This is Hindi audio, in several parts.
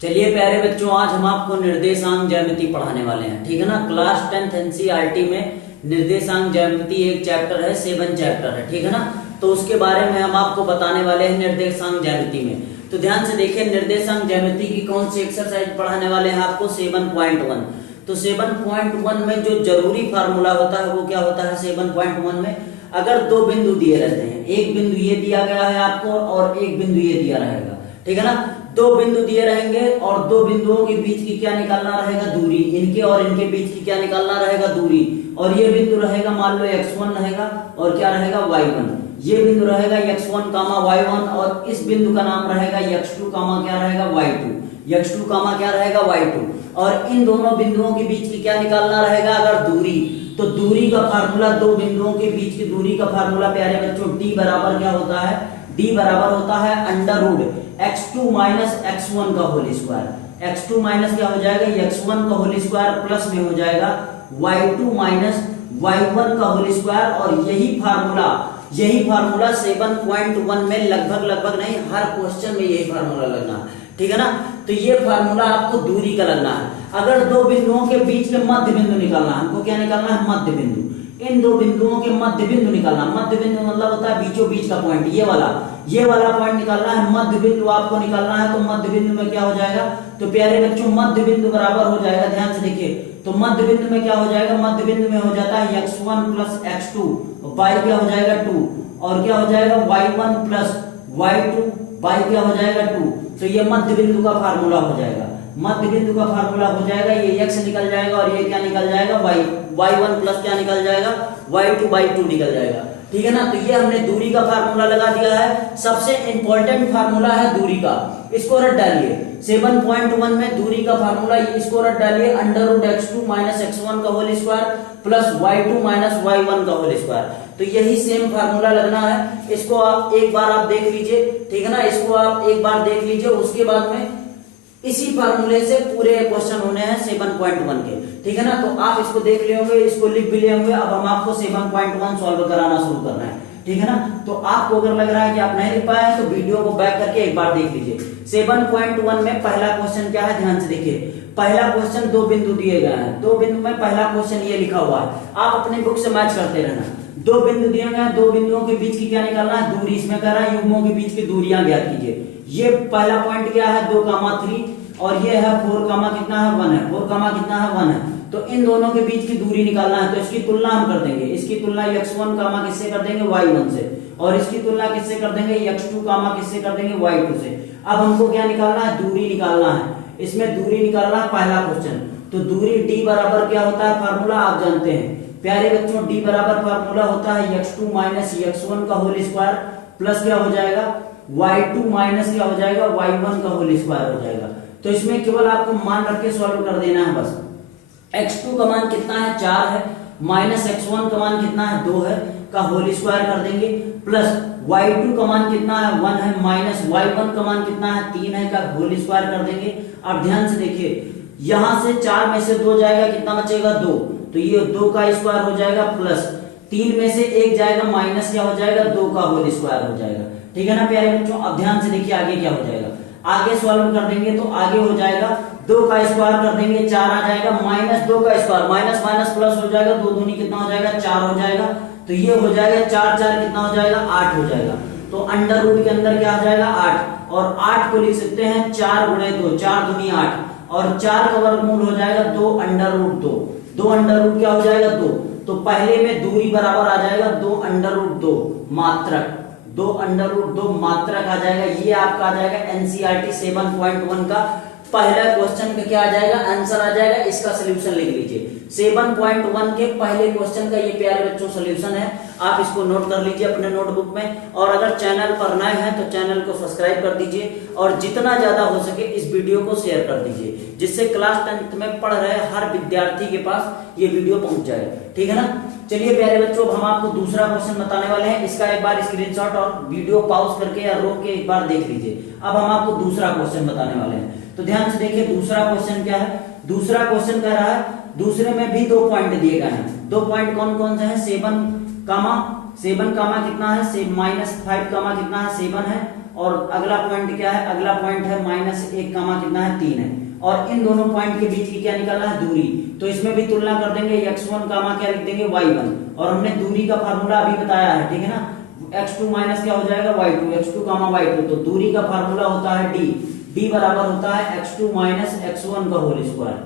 चलिए प्यारे बच्चों, आज हम आपको निर्देशांक ज्यामिति पढ़ाने वाले हैं। ठीक है ना। क्लास 10th एनसीईआरटी में निर्देशांक ज्यामिति एक चैप्टर है, 7 चैप्टर है। ठीक है ना। तो उसके बारे में हम आपको बताने वाले हैं निर्देशांक ज्यामिति में। तो ध्यान से देखिए, निर्देशांक ज्यामिति की कौन सी एक्सरसाइज पढ़ाने वाले हैं आपको, 7.1। तो 7.1 में जो जरूरी फार्मूला होता है वो क्या होता है 7.1 में, अगर दो बिंदु दिए रहते हैं, एक बिंदु ये दिया गया है आपको और एक बिंदु ये दिया रहेगा। ठीक है ना। दो बिंदु दिए रहेंगे और दो बिंदुओं के बीच की क्या निकालना रहेगा, दूरी। इनके और इनके बीच की क्या निकालना रहेगा, दूरी। और ये बिंदु रहेगा, मान लो x1 रहेगा और क्या रहेगा y1। ये बिंदु रहेगा x1 कामा y1 और इस बिंदु का नाम रहेगा x2 कामा क्या रहेगा y2। x2 कामा क्या रहेगा y2। और इन दोनों बिंदुओं के बीच की क्या निकालना रहेगा, अगर दूरी। तो दूरी का फार्मूला, दो बिंदुओं के बीच की दूरी का फार्मूला प्यारे बच्चों, d बराबर क्या होता है, d बराबर होता है under root x2 minus x1 का होल स्क्वायर। x2 माइनस क्या हो जाएगा, x1 का होल स्क्वायर प्लस में हो जाएगा y2 माइनस y1 का होल स्क्वायर। और यही फार्मूला 7.1 में लगभग नहीं, हर क्वेश्चन में यही फार्मूला लगना है। ठीक है ना। तो ये फार्मूला आपको दूरी का लगना है। अगर दो बिंदुओं के बीच में मध्य बिंदु निकालना है, हमको क्या निकालना है, मध्य बिंदु। इन दो बिंदुओं के मध्य बिंदु निकालना। मध्य बिंदु मतलब होता है बीचों बीच का पॉइंट, ये वाला पॉइंट निकालना है। मध्य बिंदु आपको निकालना है, तो मध्य बिंदु में क्या हो जाएगा, तो प्यारे बच्चों मध्य बिंदु बराबर हो जाएगा, ध्यान से देखिए। तो मध्य बिंदु में क्या हो जाएगा, मध्य बिंदु में हो जाता है x1 प्लस x2, y क्या हो जाएगा 2, और क्या हो जाएगा y1 प्लस y2, y क्या हो जाएगा 2। तो ये मध्य बिंदु का फार्मूला हो जाएगा, मध्य बिंदु का फार्मूला हो जाएगा। ये x निकल जाएगा और ये क्या निकल जाएगा, y1 प्लस क्या निकल जाएगा, y2 निकल जाएगा। ठीक है ना। तो ये हमने दूरी का फार्मूला लगा दिया है। सबसे इंपॉर्टेंट फार्मूला है दूरी का, इसको रट डालिए। 7.1 में दूरी का फार्मूला, इसको रट डालिए, under root x2 minus x1 का whole square plus y2 minus y1 का होल स्क्वायर। तो यही सेम फार्मूला लगना है। इसको आप एक बार आप देख लीजिए। ठीक है ना। इसको आप एक बार देख लीजिए, उसके बाद में इसी फार्मूले से पूरे क्वेश्चन होने हैं 7.1 के। ठीक है ना। तो आप इसको देख लिए होंगे, इसको लिख भी लिए होंगे। अब हम आपको 7.1 सॉल्व कराना शुरू करना है। ठीक है ना। तो आपको अगर लग रहा है कि आप नहीं लिख पाए तो वीडियो को बैक करके एक बार देख लीजिए। 7.1 में पहला क्वेश्चन क्या है, ध्यान से देखिए। पहला क्वेश्चन, दो बिंदु दिए गए हैं, दो बिंदु में पहला क्वेश्चन ये लिखा हुआ है, आप अपनी बुक से मैच करते रहना। दो बिंदु दिए गए हैं, दो बिंदुओं के बीच की क्या निकालना है, दूरी। इसमें कह रहा है युग्मों के बीच की दूरियां ज्ञात कीजिए। ये पहला पॉइंट क्या है, 2,3 और ये है 4, कितना है 1 है, 4, कितना है 1 है। तो इन दोनों के बीच की दूरी निकालना है। तो इसकी तुलना हम कर देंगे, इसकी तुलना x1 किससे कर देंगे, y1 से, और इसकी तुलना किससे कर देंगे, x2 किससे कर देंगे, y2 से। अब हमको क्या निकालना है, दूरी निकालना है। इसमें दूरी निकालना है, पहला क्वेश्चन। तो दूरी d बराबर क्या होता है, फार्मूला आप जानते हैं प्यारे बच्चों। d बराबर फार्मूला होता है x2 माइनस x1 का होल स्क्वायर प्लस क्या हो जाएगा, y2 माइनस क्या हो जाएगा, y1 का होल स्क्वायर हो जाएगा। तो इसमें केवल आपको मान रख के सॉल्व कर देना है बस। x2 का मान कितना है, 4 है, माइनस x1 का मान कितना है, 2 है, का होल स्क्वायर कर देंगे, प्लस y2 का मान कितना है, 1 है, माइनस y1 का मान कितना है, 3 है, का होल स्क्वायर कर देंगे। अब ध्यान से देखिए, यहां से 4 में से 2 जाएगा, कितना बचेगा, 2। तो ये 2 का स्क्वायर हो जाएगा, प्लस 3 में से 1 जाएगा, माइनस क्या हो जाएगा, 2 का होल स्क्वायर हो जाएगा। ठीक है ना प्यारे बच्चों। अब ध्यान से देखिए आगे क्या हो जाएगा, आगे सॉल्व कर देंगे तो आगे हो जाएगा 2 का स्क्वायर कर देंगे, 4 आ जाएगा, माइनस 2 का स्क्वायर, माइनस माइनस प्लस हो जाएगा, 2 दूनी कितना हो जाएगा, 4 हो जाएगा। तो ये हो जाएगा 4 4 कितना हो जाएगा, 8 हो जाएगा। तो अंडर रूट के अंदर क्या आ जाएगा, 8, और 8 को लिख सकते हैं 4 गुणे 2, 4 दूनी 8, और 4 का वर्गमूल हो जाएगा 2 अंडर रूट 2, 2 अंडर रूट क्या हो जाएगा, 2। तो पहले में दूरी बराबर आ जाएगा 2 अंडर रूट 2 मात्रक, 2 अंडर रूट 2 मात्रक आ जाएगा। ये आपका आ जाएगा एनसीईआरटी 7.1 का पहला क्वेश्चन का क्या आ जाएगा, आंसर आ जाएगा। इसका सोल्यूशन लिख लीजिए। 7.1 के पहले क्वेश्चन का ये प्यारे बच्चों सोल्यूशन है। आप इसको नोट कर लीजिए अपने नोटबुक में। और अगर चैनल पर नए हैं तो चैनल को सब्सक्राइब कर दीजिए और जितना ज्यादा हो सके इस वीडियो को शेयर कर दीजिए, जिससे क्लास 10th में पढ़ रहे हर विद्यार्थी के पास ये वीडियो पहुंच जाए। ठीक है ना। चलिए प्यारे बच्चों, हम आपको दूसरा क्वेश्चन बताने वाले हैं। इसका एक बार स्क्रीनशॉट और वीडियो पॉज करके या रोक के एक बार देख लीजिए। अब हम आपको दूसरा क्वेश्चन बताने वाले हैं। तो ध्यान से देखिए दूसरा क्वेश्चन क्या है। दूसरा क्वेश्चन कह रहा है, दूसरे में भी 2 पॉइंट दिए गए हैं। 2 पॉइंट कौन कौन से हैं, 7, 7 कामा कितना है, -5 कामा कितना है, 7 है। और अगला पॉइंट क्या है, अगला पॉइंट है -1 कामा कितना है, 3 है। और इन दोनों पॉइंट के बीच की क्या निकालना है, दूरी। तो इसमें भी तुलना कर देंगे, x1 कामा क्या लिख देंगे, y1। और हमने दूरी का फार्मूला अभी बताया है, ठीक है ना, x2 माइनस क्या हो जाएगा, y2, x2 कामा y2। तो दूरी का फार्मूला होता है d बराबर होता है x2 माइनस x1 का whole square,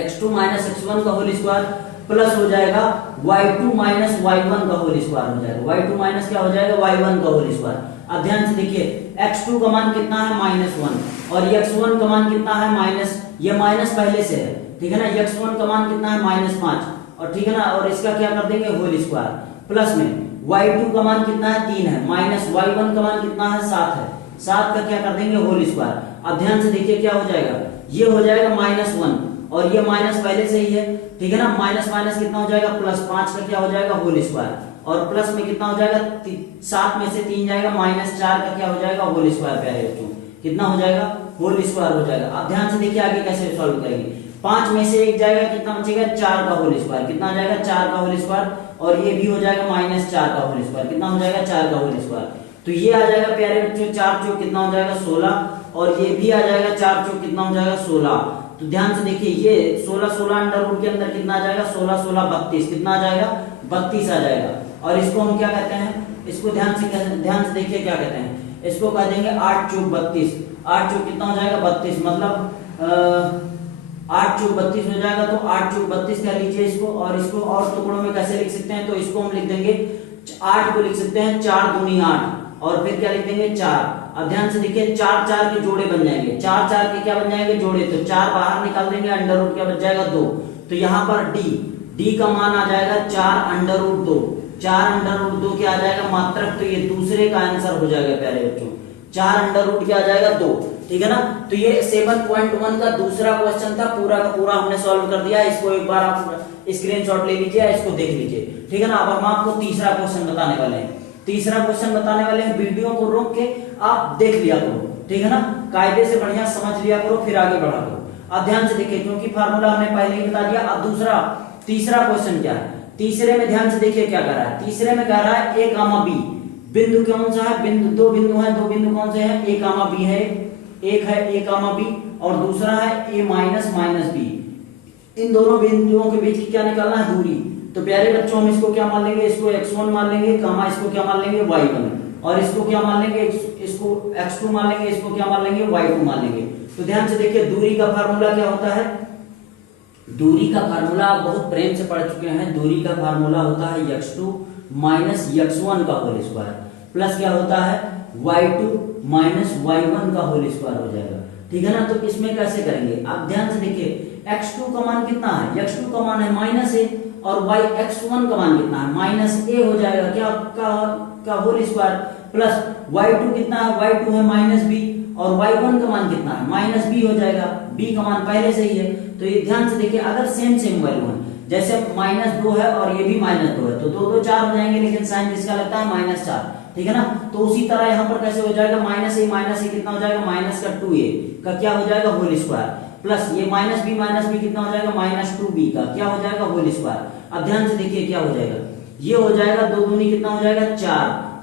x2 minus x1 का होल स्क्वायर प्लस हो जाएगा y2 माइनस y1 का होल स्क्वायर हो जाएगा, y2 माइनस क्या हो जाएगा, y1 का होल स्क्वायर। अब ध्यान से देखिए, x2 का मान कितना है, -1, और x1 का मान कितना है, माइनस, ये माइनस पहले से है, ठीक है ना, x1 का मान कितना है, -5, और ठीक है ना, और इसका क्या कर देंगे, होल स्क्वायर, प्लस में y2 का मान कितना है, 3 है, माइनस y1 का मान कितना है, 7 है, 7 का क्या कर देंगे, होल स्क्वायर। अब ध्यान से देखिए क्या हो जाएगा, ये हो जाएगा -1, और ये माइनस पहले से ही है, ठीक है ना, माइनस माइनस कितना हो जाएगा, +5 का क्या हो जाएगा, होल स्क्वायर, और प्लस में कितना हो जाएगा, 7 में से 3 जाएगा, -4 का क्या हो जाएगा, होल स्क्वायर। प्यारे बच्चों कितना हो जाएगा, होल स्क्वायर हो जाएगा। अब ध्यान से देखिए आगे कैसे सॉल्व करेंगे, 5 में से 1 जाएगा, कितना बचेगा, 4 का होल स्क्वायर, कितना हो जाएगा, 4 का होल स्क्वायर, और ये भी हो जाएगा -4 का होल स्क्वायर, कितना हो जाएगा, 4 का होल स्क्वायर। तो ये आ जाएगा प्यारे बच्चों 4 चौक कितना हो जाएगा, 16, और ये भी आ जाएगा 4 चौक कितना हो जाएगा, 16। तो ध्यान से देखिए, ये 16 अंडर रूट के अंदर कितना आ जाएगा, 16 16 32, कितना आ जाएगा, 32 आ जाएगा। और इसको हम क्या कहते हैं, इसको ध्यान से देखिए क्या कहते हैं, इसको कह देंगे 8 चौक 32, 8 चौक कितना हो जाएगा, 32, मतलब 8 चौक 32 हो जाएगा। तो 8 चौक 32 कर लीजिए इसको, और इसको और टुकड़ों में कैसे लिख सकते हैं, तो इसको हम लिख देंगे 8 को लिख सकते हैं 4 दूनी 8, और फिर क्या लिख देंगे 4। अब ध्यान से देखिए 4 4 के जोड़े बन जाएंगे, 4 4 के क्या बन जाएंगे, जोड़े, तो 4 बाहर निकाल देंगे, अंडर रूट क्या बच जाएगा, 2। तो यहाँ पर d का मान आ जाएगा 4 अंडर रूट 2, 4 अंडर रूट 2 क्या आ जाएगा, मात्रक, तो ये दूसरे का आंसर हो जाएगा प्यारे बच्चों, 4 अंडर रूट क्या आ जाएगा, 2, ठीक है ना। तो ये 7.1 का दूसरा क्वेश्चन था, पूरा का पूरा हमने सॉल्व कर दिया। इसको एक बार आप स्क्रीनशॉट ले लीजिए, इसको देख लीजिए, ठीक है ना। अब हम आपको तीसरा क्वेश्चन बताने वाले हैं, तीसरा क्वेश्चन बताने वाले हैं, वीडियो को रोक के आप देख लिया करो, ठीक है ना, कायदे से बढ़िया समझ लिया करो, फिर आगे बढ़ा करो। अब ध्यान से देखिए, क्योंकि फार्मूला हमने पहले ही बता दिया। अब तीसरा क्वेश्चन क्या है, तीसरे में ध्यान से देखिए क्या कर रहा है, तीसरे में कह रहा है a, b, बिंदु कौन सा है, बिंदु, दो बिंदु है, दो बिंदु कौन से हैं, a, b है, एक है a, b, और दूसरा है a माइनस b। इन दोनों बिंदुओं के बीच की क्या निकालना है, दूरी। तो प्यारे बच्चों हम इसको क्या मान लेंगे, इसको x1 मान लेंगे, कामा इसको क्या मान लेंगे, y1, और इसको क्या मान लेंगे, इसको x2 मान लेंगे, इसको क्या मान लेंगे, y2 मान लेंगे। तो ध्यान से देखिए, दूरी का फार्मूला क्या होता है, दूरी का फार्मूला आप बहुत प्रेम से पढ़ चुके हैं। दूरी का फार्मूला होता है x2 माइनस x1 का होल स्क्वायर, प्लस क्या होता है, y2 माइनस y1 का होल स्क्वायर हो जाएगा, ठीक है ना। तो इसमें कैसे करेंगे, आप ध्यान से देखिए, x2 का मान कितना है, x2 का मान है -a, और x1 का मान कितना है, -a हो जाएगा, क्या का होल स्क्वायर, प्लस y2 कितना है, y2 है -b, और y1 का मान कितना है, -b हो जाएगा, b का मान पहले से ही है। तो ये ध्यान से देखिए, अगर सेम वैल्यू है, जैसे -2 है और ये भी -2 है, तो 2 2 4 हो जाएंगे, लेकिन साइन जिसका लगता है -4, ठीक है ना। तो उसी तरह यहाँ पर कैसे हो जाएगा, -a कितना हो जाएगा, माइनस का 2a का क्या हो जाएगा, होल स्क्वायर, प्लस ये -b कितना हो जाएगा, -2b का क्या हो जाएगा, होल स्क्वायर। अब ध्यान से देखिए क्या हो जाएगा, ये हो जाएगा 2 दूनी कितना हो जाएगा,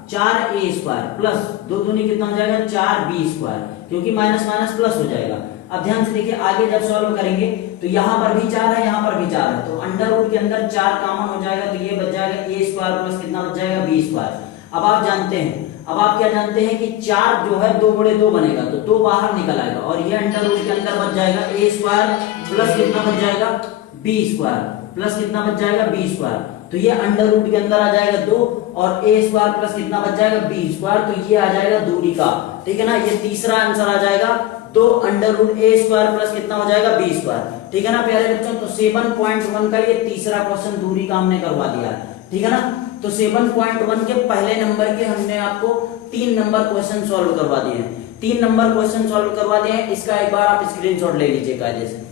4a स्क्वायर, प्लस 2 दूनी कितना हो जाएगा, 4b स्क्वायर, क्योंकि माइनस माइनस प्लस हो जाएगा। अब ध्यान से देखिए, आगे जब सॉल्व करेंगे तो यहाँ पर भी 4 है, यहाँ पर भी 4 है, तो अंडर रूट के अंदर 4 कॉमन हो जाएगा, तो ये बच जाएगा a स्क्वायर प्लस कितना बच जाएगा, b स्क्वायर। अब आप जानते हैं, अब आप क्या जानते हैं कि 4 जो है 2 बड़े 2 बनेगा, तो 2 बाहर निकल आएगा, और ये अंडर रूट के अंदर बच जाएगा a स्क्वायर प्लस कितना बच जाएगा, b स्क्वायर, प्लस कितना बच जाएगा, b स्क्वायर। तो ये अंडर रूट के अंदर आ जाएगा 2, और a स्क्वायर प्लस कितना बच जाएगा, b स्क्वायर। तो ये आ जाएगा दूरी का, ठीक है ना। ये तीसरा आंसर आ जाएगा, 2 under root a square plus कितना हो जाएगा, b स्क्वायर, ठीक है ना प्यारे बच्चों। तो 7.1 का ये तीसरा क्वेश्चन दूरी का हमने करवा दिया, ठीक है ना। तो 7.1 के पहले नंबर के हमने आपको 3 नंबर क्वेश्चन सॉल्व करवा दिए हैं, 3 नंबर क्वेश्चन सॉल्व करवा दिए हैं। इसका एक बार आप स्क्रीनशॉट ले लीजिए कायदे से।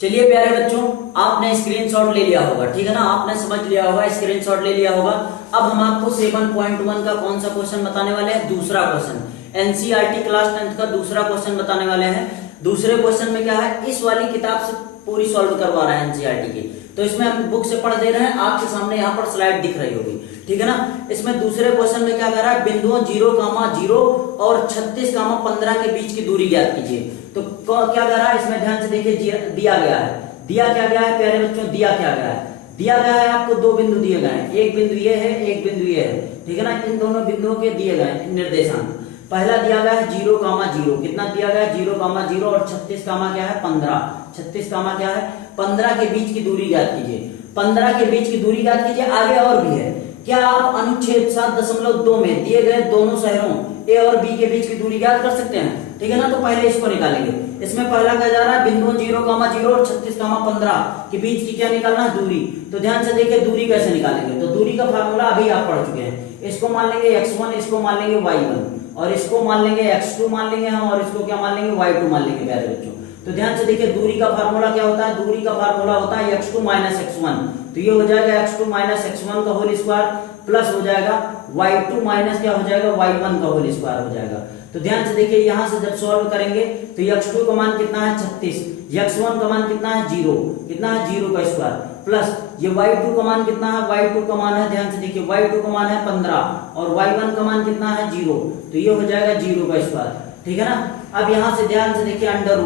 चलिए प्यारे बच्चों, आपने स्क्रीनशॉट ले लिया होगा, ठीक है ना, आपने समझ लिया होगा, स्क्रीनशॉट ले लिया होगा। अब हम आपको 7.1 का कौन सा क्वेश्चन बताने वाले हैं, दूसरा क्वेश्चन, एनसीईआरटी क्लास 10th का दूसरा क्वेश्चन बताने वाले हैं। दूसरे क्वेश्चन में क्या है, इस वाली किताब से पूरी सॉल्व करवा रहा है एनसीईआरटी की। तो इसमें हम बुक से पढ़ दे रहे हैं, आपके सामने यहाँ पर स्लाइड दिख रही होगी, ठीक है ना। इसमें दूसरे क्वेश्चन में क्या कह रहा है, बिंदुओं 0,0 और 36,15 के बीच की दूरी ज्ञात कीजिए। तो क्या कह रहा है, इसमें ध्यान से देखिए, दिया गया है, दिया क्या गया है प्यारे बच्चों, दिया क्या गया है, दिया गया है आपको दो बिंदु दिए गए हैं, एक बिंदु ये है, एक बिंदु ये है, ठीक है ना। इन दोनों बिंदुओं के दिए गए निर्देशांक, पहला दिया गया है 0,0, कितना दिया गया है 0,0 और 36 क्या है 15, 36 क्या है 15 के बीच की दूरी ज्ञात कीजिए, 15 के बीच की दूरी ज्ञात कीजिए। आगे और भी है, क्या आप अनुच्छेद 7.2 में दिए गए दोनों शहरों ए और बी के बीच की दूरी ज्ञात कर सकते हैं, ठीक है ना। तो पहले इसको निकालेंगे, इसमें पहला कहा जा रहा है बिंदुओं 0,0 और 36,15 के बीच की क्या निकालना है, दूरी। तो ध्यान से देखिए दूरी कैसे निकालेंगे, तो दूरी का फार्मूला अभी आप पढ़ चुके हैं। इसको मान लेंगे x1, इसको मान लेंगे y1 और इसको मान लेंगे x2 मान लेंगे हम, और इसको क्या मान लेंगे y2 मान लेंगे प्यारे बच्चों। तो ध्यान से देखिए दूरी का फार्मूला क्या होता है, दूरी का फार्मूला होता है x2 माइनस x1, तो ये हो जाएगा x2 माइनस x1 का होल स्क्वायर प्लस हो जाएगा y2 माइनस क्या हो जाएगा y1 का होल स्क्वायर हो जाएगा। तो ध्यान से देखिए यहां से जब सॉल्व करेंगे तो x2 का मान कितना है 36, x1 का मान कितना है 0, कितना है 0 का स्क्वायर प्लस ये y2 का मान कितना है, y2 का मान है, ध्यान से देखिए y2 का मान है 15 और y1 का मान कितना है 0, तो ये हो जाएगा 0 का स्क्वायर, ठीक है ना। अब यहां से ध्यान से देखिए अंडर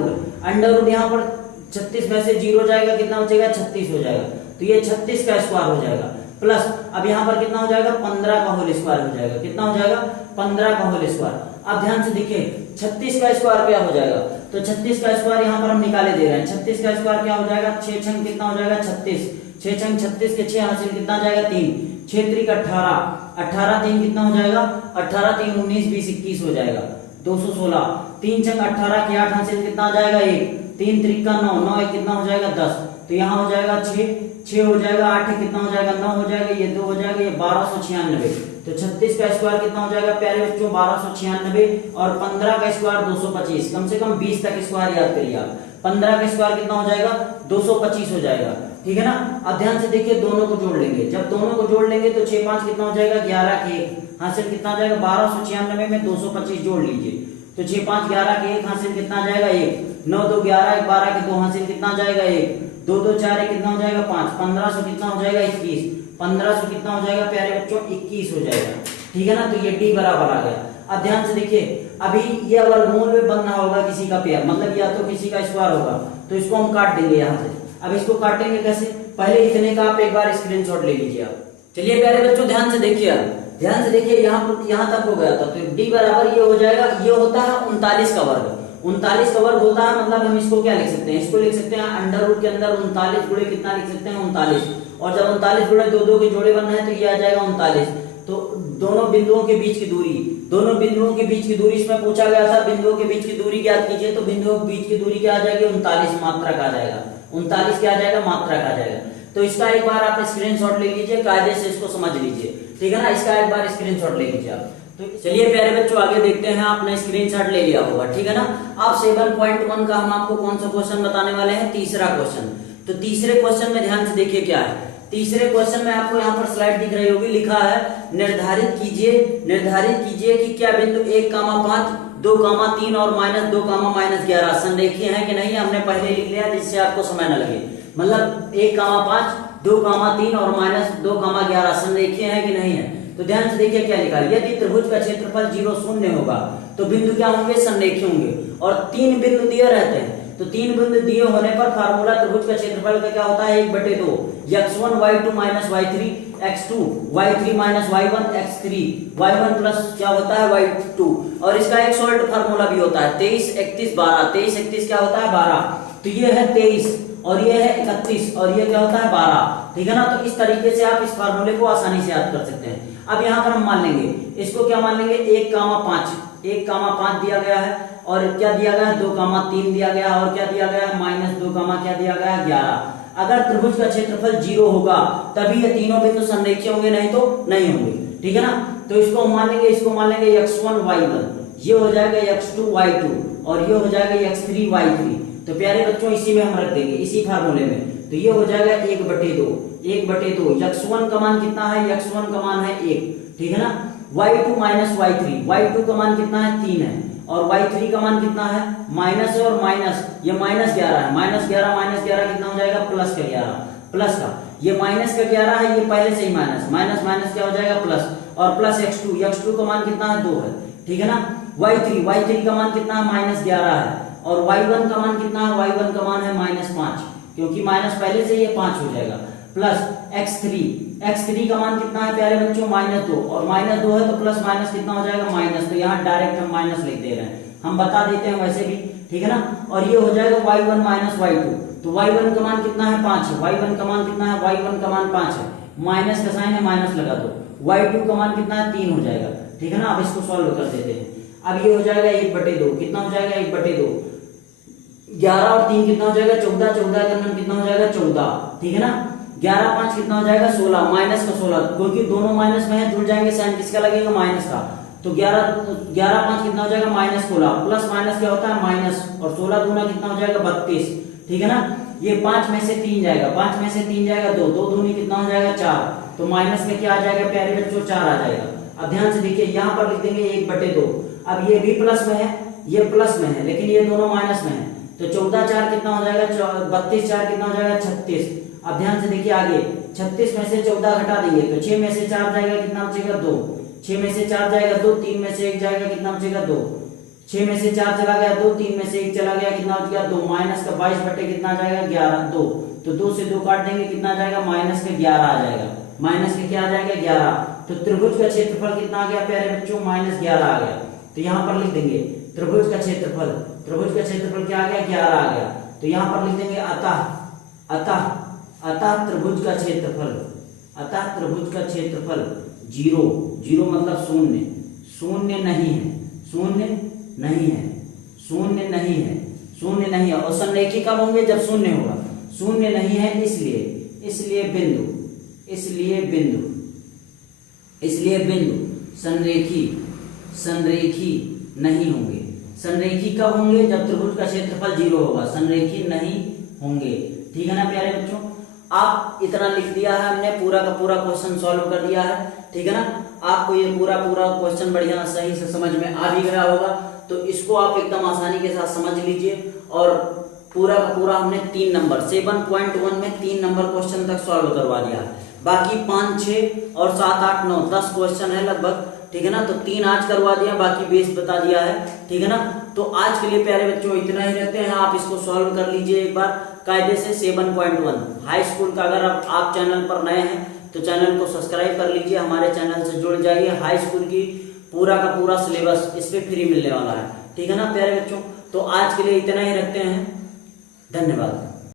रूट यहाँ पर 36 में से 0 जाएगा, कितना बचेगा 36 हो जाएगा, तो ये 36 का स्क्वायर हो जाएगा प्लस अब यहाँ पर कितना हो जाएगा 15 का होल स्क्वायर हो जाएगा, कितना हो जाएगा 15 का होल स्क्वायर। अब ध्यान से देखिए 36 का स्क्वायर क्या हो जाएगा, तो 36 का स्क्वायर यहाँ पर हम निकाले दे रहे हैं, 36 का स्क्वायर क्या हो जाएगा 6 छंग कितना हो जाएगा 36, 6 छंग 36 के 6 हासिल कितना हो जाएगा 3, 6 त्रिक 18, 18 3 कितना हो जाएगा 18 3 19 20 21 हो जाएगा 216, 3 छंग 18 के 8 हासिल कितना हो जाएगा 1, 3 त्रिक का 9, 9 1 कितना हो जाएगा 10, तो यहाँ हो जाएगा 6 हो जाएगा 8 कितना हो जाएगा 9 हो जाएगा, ये 2 हो जाएगा, ये 1296। तो 36 का स्क्वायर कितना हो जाएगा प्यारे बच्चों 1296 और 15 का स्क्वायर 225, कम से कम 20 तक स्क्वायर याद करिए आप। 15 का स्क्वायर कितना हो जाएगा 225 हो जाएगा, ठीक है ना। अब ध्यान से देखिए दोनों को जोड़ लेंगे, जब दोनों को जोड़ लेंगे तो 6 5 कितना हो जाएगा 11 के 1 हासिल कितना हो जाएगा 1296 में 225 जोड़ लीजिए, तो 6 5 11 के 1 हासिल कितना आ जाएगा 1, 9 2 11 1 12 के 2 हासिल कितना आ जाएगा 1, 2 2 4 1 कितना हो जाएगा 5, 1500 कितना हो जाएगा 21, 1500 कितना हो जाएगा प्यारे बच्चों 21 हो जाएगा, ठीक है ना। तो ये डी बराबर आ गया। अब ध्यान से देखिए अभी ये वर्गमूल में बनना होगा किसी का पेयर, मतलब या तो किसी का स्क्वायर होगा, तो इसको हम काट देंगे यहाँ से। अब इसको काटेंगे कैसे, पहले इतने का आप एक बार स्क्रीनशॉट ले लीजिए आप। चलिए प्यारे बच्चों ध्यान से देखिए, ध्यान से देखिए यहाँ तक हो गया था, तो डी बराबर ये हो जाएगा, ये होता है 39 का वर्ग, 39 का वर्ग होता है, मतलब हम इसको क्या लिख सकते हैं, इसको लिख सकते हैं अंडर रूट के अंदर 39 गुणे कितना लिख सकते हैं 39, और जब 39 गुणे 2 2 के जोड़े बनना है तो ये आ जाएगा 39। तो दोनों बिंदुओं के बीच की दूरी, दोनों बिंदुओं के बीच की दूरी इसमें पूछा गया था, बिंदुओं के बीच की दूरी ज्ञात कीजिए, तो बिंदुओं के बीच की दूरी क्या आ जाएगी 39 मात्रक आ जाएगा, 39 क्या आ जाएगा मात्रक आ जाएगा। तो इसका एक बार आप स्क्रीनशॉट ले लीजिए, कायदे से इसको समझ लीजिए, ठीक है ना, इसका एक बार स्क्रीनशॉट ले लीजिए आप। तो चलिए प्यारे बच्चों आगे देखते हैं, आपने स्क्रीनशॉट ले लिया होगा, ठीक है ना। आप 7.1 का हम आपको कौन सा क्वेश्चन बताने वाले हैं, तीसरा क्वेश्चन। तो तीसरे क्वेश्चन में ध्यान से देखिए क्या है, तीसरे क्वेश्चन में आपको यहाँ पर स्लाइड दिख रही होगी, लिखा है निर्धारित कीजिए कि क्या बिंदु 1,5 2,3 और -2, -11 संरेखीय है कि नहीं। हमने पहले लिख लिया जिससे आपको समय न लगे, मतलब 1,5 2,3 और -2, 11 संरेखीय है कि नहीं है। तो ध्यान से देखिए क्या लिखा है, यदि त्रिभुज का क्षेत्रफल 0 0 होगा तो बिंदु क्या होंगे संरेखीय होंगे, और 3 बिंदु दिए रहते हैं, तो 3 बिंदु दिए होने पर फार्मूला त्रिभुज का क्षेत्रफल का क्या होता है 1/2, x1 y2 - y3 x2 y3 - y1 x3 y1 plus क्या होता है y2, और इसका एक सॉल्ट फार्मूला भी होता है 23 31 12, 23 31 क्या होता है 12, तो ये है 23 और ये है 31 और ये क्या होता है 12, ठीक है ना। तो इस तरीके से आप इस फार्मूले को आसानी से याद कर सकते हैं। अब यहाँ पर हम मान लेंगे, इसको क्या मान लेंगे 1,5 दिया गया है, और क्या दिया गया है 2,3 दिया गया, और क्या दिया गया है -2, क्या दिया गया है 11। अगर त्रिभुज का क्षेत्रफल 0 होगा तभी ये तीनों बिंदु संरेखीय होंगे, नहीं तो नहीं होंगे, ठीक है ना। तो इसको मान लेंगे, इसको मान लेंगे x1 y1, ये हो जाएगा x2 y2 और ये हो जाएगा x3 y3। तो प्यारे बच्चों इसी में हम रख देंगे, इसी फार्मूले में, तो ये हो जाएगा 1/2 x1 का मान कितना है, x1 का मान है 1, ठीक है ना। y2 - y3 का मान कितना है 3 है, और y3 का मान कितना है माइनस है, और माइनस ये -11 है, -11 कितना हो जाएगा +11, प्लस का, ये माइनस का 11 है, ये पहले से ही माइनस, माइनस माइनस क्या हो जाएगा प्लस, और प्लस x2 का मान कितना है 2 है, ठीक है ना। y3 का मान कितना है -11 है, और y1 का मान कितना है, y1 का मान है -5, क्योंकि माइनस पहले से ये 5 हो जाएगा, प्लस x3 का मान कितना है प्यारे बच्चों -2, और -2 है तो प्लस माइनस कितना हो जाएगा माइनस, तो यहाँ डायरेक्ट हम माइनस लिख दे रहे हैं, हम बता देते हैं वैसे भी, ठीक है ना। और ये हो जाएगा y1 - y2, तो y1 का मान कितना है 5 है, y1 का मान कितना है, y1 का मान 5 है, माइनस का साइन है माइनस लगा दो, y2 का मान कितना है 3 हो जाएगा, ठीक है ना। अब इसको सॉल्व कर देते हैं, अब ये हो जाएगा 1/2, कितना हो जाएगा 1/2, 11 और 3 कितना हो जाएगा 14, 14 का मान कितना हो जाएगा 14, ठीक है ना। 11 5 कितना हो जाएगा 16, माइनस का 16, क्योंकि दोनों माइनस में है, जुड़ जाएंगे, साइन किसका लगेगा माइनस का, तो 11 5 कितना हो जाएगा -16, प्लस माइनस क्या होता है माइनस, और 16 दूना कितना हो जाएगा 32, ठीक है ना। ये 5 में से 3 जाएगा, 5 में से 3 जाएगा 2, 2 दूनी कितना हो जाएगा 4, तो माइनस में क्या आ जाएगा प्यारे बच्चों 4 आ जाएगा। अब ध्यान से देखिए, यहाँ पर लिख देंगे 1/2, अब ये भी प्लस में है, ये प्लस में है, लेकिन ये दोनों माइनस में है, तो 14 4 कितना हो जाएगा 32 4 कितना हो जाएगा 36। अब ध्यान से देखिए आगे, 36 में से 14 घटा देंगे तो 6 में से 4 जाएगा, कितना बचेगा 2, 6 में से 4 जाएगा 2, 3 में से 1 जाएगा, कितना बचेगा 2, 6 में से 4 चला गया 2, 3 में से 1 चला गया, कितना बच गया 2, माइनस का 22 बटे कितना जाएगा 11 2, तो 2 से 2 काट देंगे, कितना जाएगा माइनस का 11 आ जाएगा, माइनस के क्या आ जाएगा 11, तो त्रिभुज का क्षेत्रफल कितना आ गया प्यारे बच्चों -11 आ गया। तो यहाँ पर लिख देंगे त्रिभुज का क्षेत्रफल, त्रिभुज का क्षेत्रफल क्या आ गया 11 आ गया, तो यहाँ पर लिख देंगे अतः त्रिभुज का क्षेत्रफल, अतः त्रिभुज का क्षेत्रफल 0, 0 मतलब शून्य, शून्य नहीं है, शून्य नहीं है, शून्य नहीं है, शून्य नहीं है, और संरेखी कब होंगे जब शून्य होगा, शून्य नहीं है, इसलिए बिंदु संरेखी नहीं होंगे। संरेखी कब होंगे जब त्रिभुज का क्षेत्रफल 0 होगा, संरेखी नहीं होंगे, ठीक है ना प्यारे बच्चों। आप इतना लिख दिया है हमने, पूरा का पूरा क्वेश्चन सॉल्व कर दिया है, ठीक है ना। आपको ये पूरा क्वेश्चन बढ़िया सही से समझ में आ भी गया होगा, तो इसको आप एकदम आसानी के साथ समझ लीजिए। और पूरा का पूरा हमने 3 नंबर 7.1 में 3 नंबर क्वेश्चन तक सॉल्व करवा दिया है, बाकी 5 6 और 7 8 9 10 क्वेश्चन है लगभग, ठीक है ना। तो 3 आज करवा दिया, बाकी बेस बता दिया है, ठीक है ना। तो आज के लिए प्यारे बच्चों इतना ही रहते हैं, आप इसको सॉल्व कर लीजिए एक बार कायदे से। 7.1 हाई स्कूल का अगर आप चैनल पर नए हैं तो चैनल को सब्सक्राइब कर लीजिए, हमारे चैनल से जुड़ जाइए। हाई स्कूल की पूरा का पूरा सिलेबस इस पे फ्री मिलने वाला है, ठीक है ना प्यारे बच्चों। तो आज के लिए इतना ही रखते हैं, धन्यवाद।